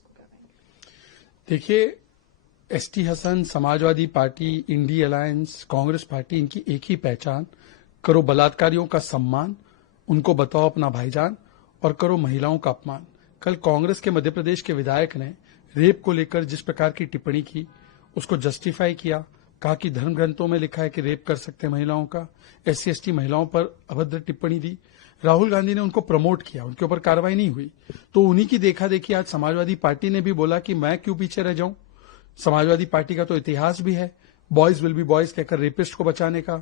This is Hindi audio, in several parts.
इसको क्या कहेंगे? देखिए, ST Hasan, Samajwadi party, Indi alliance, Congress party, इनकी एक ही पहचान, करो बलात्कारियों का सम्मान, उनको बताओ अपना भाईजान, और करो महिलाओं का अपमान। कल कांग्रेस के मध्य प्रदेश के विधायक ने रेप को लेकर जिस प्रकार की टिप्पणी की, उसको जस्टिफाई किया, कहा कि धर्म ग्रंथों में लिखा है कि रेप कर सकते हैं महिलाओं का, एससी एसटी महिलाओं पर अभद्र टिप्पणी दी। राहुल गांधी ने उनको प्रमोट किया, उनके ऊपर कार्रवाई नहीं हुई। तो उन्हीं की देखा देखी आज समाजवादी पार्टी ने भी बोला कि मैं क्यों पीछे रह जाऊं। समाजवादी पार्टी का तो इतिहास भी है, बॉयज विल बी बॉयज कहकर रेपिस्ट को बचाने का,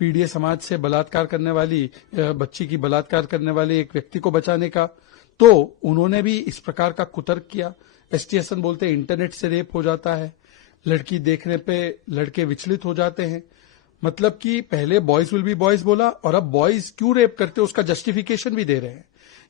पीडीए समाज से बलात्कार करने वाली बच्ची की बलात्कार करने वाले एक व्यक्ति को बचाने का। तो उन्होंने भी इस प्रकार का कुतर्क किया। एसटी हसन बोलते इंटरनेट से रेप हो जाता है, लड़की देखने पे लड़के विचलित हो जाते हैं। मतलब कि पहले बॉयज विल बी बॉयज बोला और अब बॉयज क्यों रेप करते उसका जस्टिफिकेशन भी दे रहे हैं।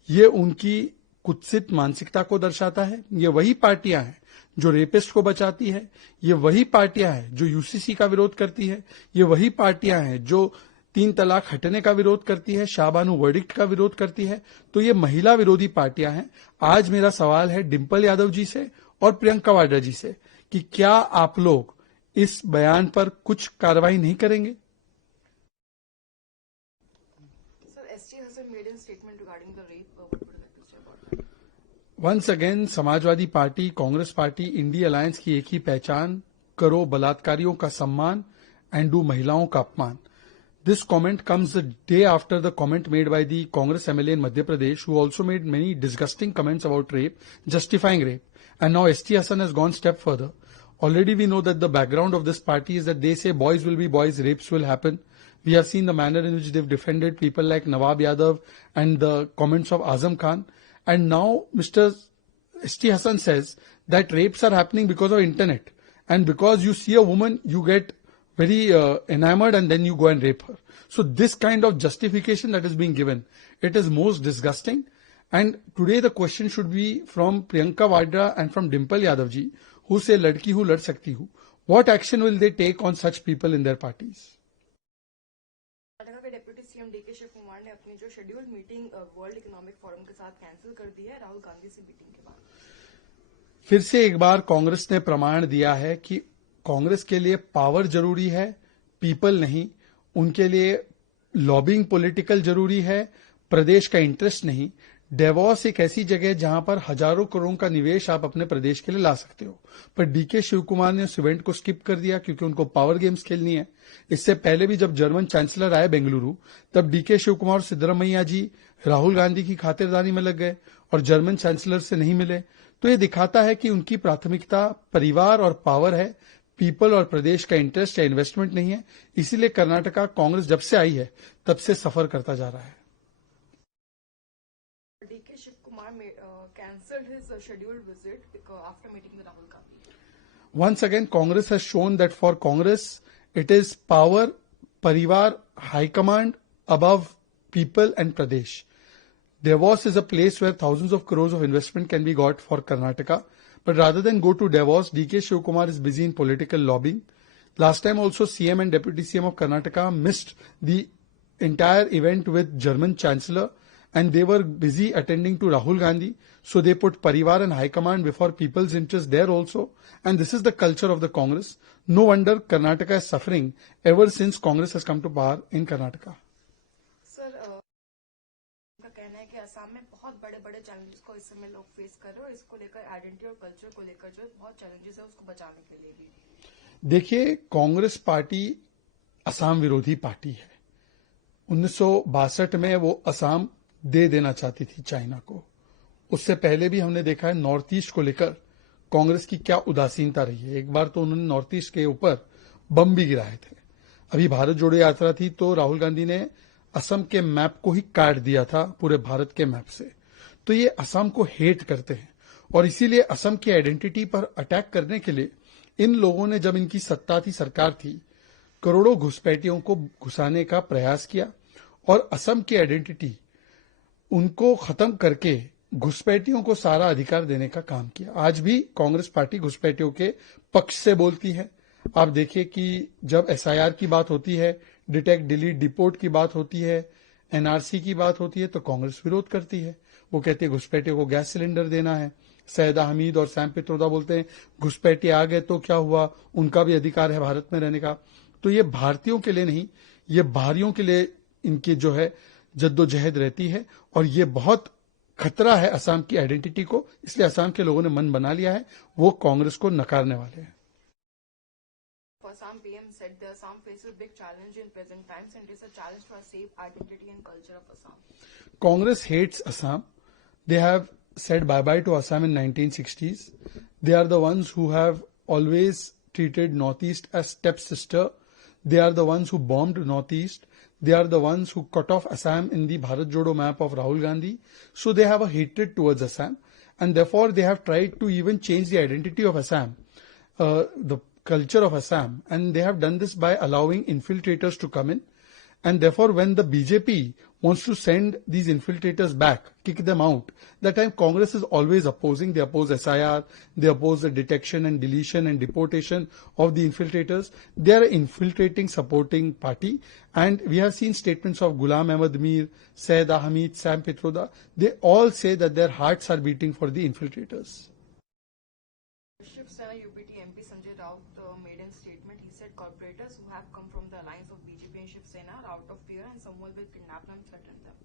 ये उनकी कुत्सित मानसिकता को दर्शाता है। ये वही पार्टियां हैं जो रेपिस्ट को बचाती है, ये वही पार्टियां हैं जो यूसीसी का विरोध करती है, ये वही पार्टियां हैं जो 3 तलाक हटने का विरोध करती है, शाहबानू वर्डिक्ट का विरोध करती है। तो ये महिला विरोधी पार्टियां हैं। आज मेरा सवाल है डिंपल यादव जी से और प्रियंका वाड्रा जी से कि क्या आप लोग इस बयान पर कुछ कार्रवाई नहीं करेंगे? Once again, Samajwadi party, Congress party, Indi alliance की एक ही पहचान, करो बलात्कारियों का सम्मान एंड डू महिलाओं का अपमान। This comment comes the day after the comment made by the Congress MLA in Madhya Pradesh, who also made many disgusting comments about rape, justifying rape. And now ST Hassan has gone step further. Already we know that the background of this party is that they say boys will be boys, rapes will happen. We have seen the manner in which they've defended people like Nawab Yadav and the comments of Azam Khan. And now Mr. ST Hassan says that rapes are happening because of internet. And because you see a woman, you get very enamored and then you go and rape her. So this kind of justification that is being given, it is most disgusting. And today the question should be from Priyanka Vadra and from Dimple Yadav ji, who say ladki hu lad sakti hu. What action will they take on such people in their parties? Deputy CM DK Shiv Kumar ने अपनी जो scheduled meeting World Economic Forum के साथ कैंसिल कर दी है राहुल गांधी से मीटिंग के बाद। फिर से एक बार कांग्रेस ने प्रमाण दिया है कि कांग्रेस के लिए पावर जरूरी है, पीपल नहीं। उनके लिए लॉबिंग पॉलिटिकल जरूरी है, प्रदेश का इंटरेस्ट नहीं। डेवॉस एक ऐसी जगह है जहां पर हजारों करोड़ का निवेश आप अपने प्रदेश के लिए ला सकते हो, पर डीके शिव कुमार ने उस इवेंट को स्किप कर दिया क्योंकि उनको पावर गेम्स खेलनी है। इससे पहले भी जब जर्मन चांसलर आए बेंगलुरु, तब डीके शिव कुमार और सिद्धरमैया जी राहुल गांधी की खातिरदारी में लग गए और जर्मन चांसलर से नहीं मिले। तो ये दिखाता है कि उनकी प्राथमिकता परिवार और पावर है, पीपल और प्रदेश का इंटरेस्ट या इन्वेस्टमेंट नहीं है। इसीलिए कर्नाटका कांग्रेस जब से आई है तब से सफर करता जा रहा है। DK Shiv Kumar canceled his scheduled visit after meeting with Rahul Gandhi. Once again, Congress has shown that for Congress, it is power, parivar, high command above people and Pradesh. Davos is a place where thousands of crores of investment can be got for Karnataka. But rather than go to Davos, DK Shivkumar is busy in political lobbying. Last time also CM and Deputy CM of Karnataka missed the entire event with German Chancellor and they were busy attending to Rahul Gandhi. So they put Parivar and High Command before people's interest there also. And this is the culture of the Congress. No wonder Karnataka is suffering ever since Congress has come to power in Karnataka. कहना है कि असम में बहुत बड़े बड़े चैलेंजेस को इस समय लोग फेस कर रहे हैं और इसको लेकर आइडेंटिटी और कल्चर को लेकर जो बहुत चैलेंजेस है उसको बचाने के लिए भी। देखिए, कांग्रेस पार्टी असम विरोधी पार्टी है। 1962 में वो असम दे देना चाहती थी चाइना को। उससे पहले भी हमने देखा है नॉर्थ ईस्ट को लेकर कांग्रेस की क्या उदासीनता रही है। एक बार तो उन्होंने नॉर्थ ईस्ट के ऊपर बम भी गिराए थे। अभी भारत जोड़ो यात्रा थी तो राहुल गांधी ने असम के मैप को ही काट दिया था पूरे भारत के मैप से। तो ये असम को हेट करते हैं और इसीलिए असम की आइडेंटिटी पर अटैक करने के लिए इन लोगों ने, जब इनकी सत्ता थी, सरकार थी, करोड़ों घुसपैठियों को घुसाने का प्रयास किया और असम की आइडेंटिटी उनको खत्म करके घुसपैठियों को सारा अधिकार देने का काम किया। आज भी कांग्रेस पार्टी घुसपैठियों के पक्ष से बोलती है। आप देखिए कि जब एसआईआर की बात होती है, डिटेक्ट डिलीट डिपोर्ट की बात होती है, एनआरसी की बात होती है तो कांग्रेस विरोध करती है। वो कहती है घुसपैठियों को गैस सिलेंडर देना है। सैयदा हमीद और सैम पित्रोदा बोलते हैं घुसपैठिए आ गए तो क्या हुआ, उनका भी अधिकार है भारत में रहने का। तो ये भारतीयों के लिए नहीं, ये बाहरियों के लिए इनकी जो है जद्दोजहद रहती है, और ये बहुत खतरा है असम की आइडेंटिटी को। इसलिए असम के लोगों ने मन बना लिया है, वो कांग्रेस को नकारने वाले हैं। Assam PM said the Assam faces big challenge in present times and it is a challenge to a safe identity and culture of Assam. Congress hates Assam. They have said bye-bye to Assam in 1960s. They are the ones who have always treated Northeast as stepsister. They are the ones who bombed Northeast. They are the ones who cut off Assam in the Bharat Jodo map of Rahul Gandhi. So they have a hatred towards Assam, and therefore they have tried to even change the identity of Assam, the culture of Assam, and they have done this by allowing infiltrators to come in. And therefore, when the BJP wants to send these infiltrators back, kick them out, that time Congress is always opposing. They oppose SIR, they oppose the detection and deletion and deportation of the infiltrators. They are an infiltrating, supporting party. And we have seen statements of Ghulam Ahmad Mir, Sayyida Hamid, Sam Pitroda. They all say that their hearts are beating for the infiltrators. Shiv Sena UPT MP Sanjay Raut made a statement. He said corporators who have come from the alliance of BJP and Shiv Sena are out of fear and someone will kidnap them, threaten them.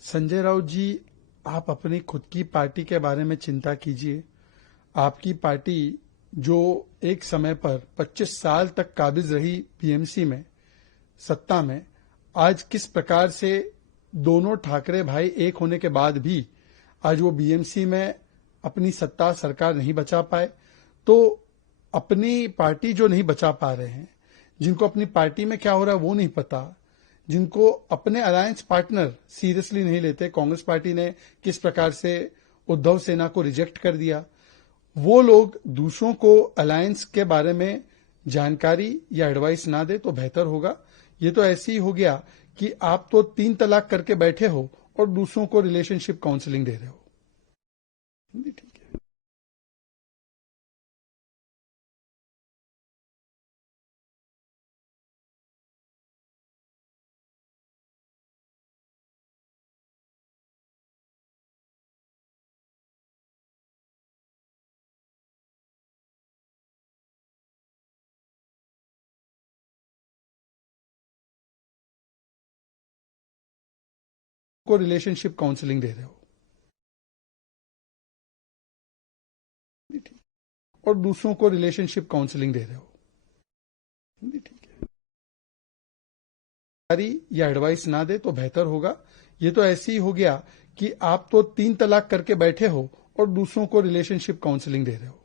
Sanjay Raut जी, आप अपनी खुद की पार्टी के बारे में चिंता कीजिए। आपकी पार्टी जो एक समय पर 25 साल तक काबिज रही बीएमसी में, सत्ता में, आज किस प्रकार से दोनों ठाकरे भाई एक होने के बाद भी आज वो बीएमसी में अपनी सत्ता सरकार नहीं बचा पाए, तो अपनी पार्टी जो नहीं बचा पा रहे हैं, जिनको अपनी पार्टी में क्या हो रहा है वो नहीं पता, जिनको अपने अलायंस पार्टनर सीरियसली नहीं लेते, कांग्रेस पार्टी ने किस प्रकार से उद्धव सेना को रिजेक्ट कर दिया, वो लोग दूसरों को अलायंस के बारे में जानकारी या एडवाइस ना दे तो बेहतर होगा। ये तो ऐसे ही हो गया कि आप तो 3 तलाक करके बैठे हो और दूसरों को रिलेशनशिप काउंसलिंग दे रहे हो। ठीक है। को रिलेशनशिप काउंसलिंग दे रहे हो और दूसरों को रिलेशनशिप काउंसलिंग दे रहे हो। ठीक है। या एडवाइस ना दे तो बेहतर होगा। ये तो ऐसे ही हो गया कि आप तो 3 तलाक करके बैठे हो और दूसरों को रिलेशनशिप काउंसलिंग दे रहे हो।